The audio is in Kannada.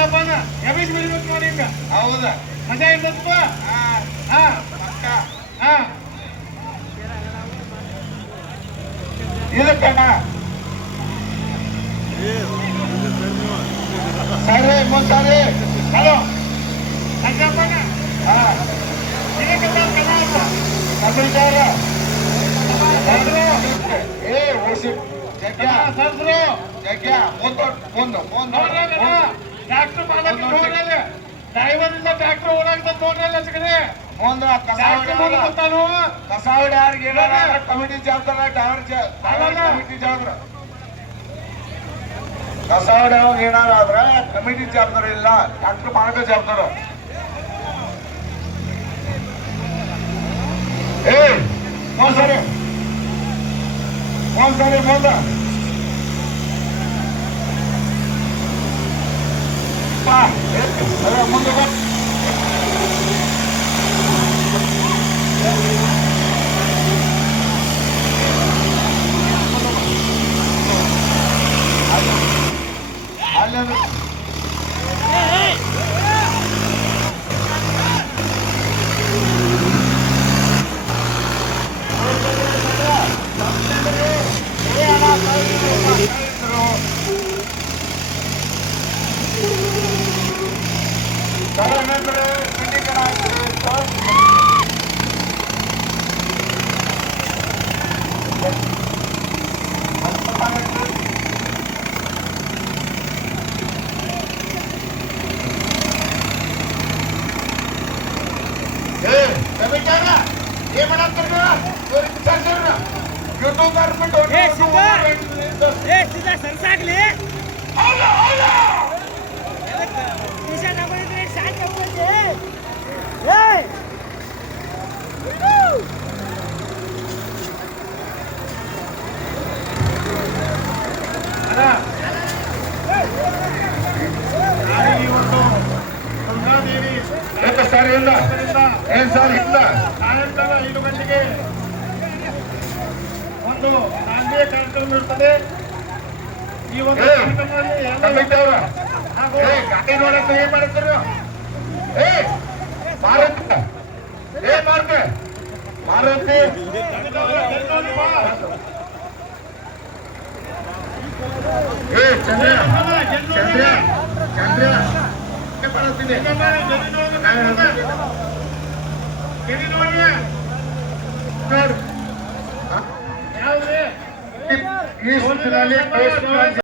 ಸಂಜಾಪನ ಎಬಿಸ್ ಬಿಡ್ಬೇಕು ನೋಡಿ ಈಗ. ಹೌದಾ ಮಜಾ ಇರ್ತದಪ್ಪ. ಇದಕ್ಕಣ್ಣ ಸರಿ ಮುಂದೆ ಹಲೋ ಸಂಜಾಪನ ಡ್ರೈವರ್ ಇಲ್ಲ ಟ್ರ್ಯಾಕ್ಟರ್ ಓಡಾಡ್ತಾ ನೋಡ್ರಲ್ಲ ಸಿಗದೆ ಕಸಾವಡಿ ಯಾರಿಗೆ ಕಮಿಟಿ ಜವಾಬ್ದಾರ ಕಮಿಟಿ ಜವಾಬ್ದಾರ ಕಸಾವಡಿ ಅವಾಗ ಏನಾರಾದ್ರೆ ಕಮಿಟಿ ಜವಾಬ್ದಾರ ಇಲ್ಲ ಟ್ರ್ಯಾಕ್ಟರ್ ಮಾಡೋ ಜವಾಬ್ದಾರ. ಸರಿ ಮುಂದೆ ಮುಂದೆ ಅಲ್ಲಿ ಸರ್ಸಾಗ್ಲಿ ಸರ್ ಇಲ್ಲ ಏನ್ ಸರ್ ಇಲ್ಲ ಸಾಯಂಕಾಲ 5 ಗಂಟೆಗೆ ಒಂದು ದಾಂಡಿಯ ಕಾರ್ಯಕ್ರಮ ಇರ್ತದೆ. ಈ ಒಂದು ಗಾಡಿ ನೋಡಕ್ಕೆ ಏನ್ ಮಾಡ್ತಾರೆ ಮಾರುತಿ ಚಂದ್ರ ಚಂದ್ರ ಚಂದ್ರ ಈ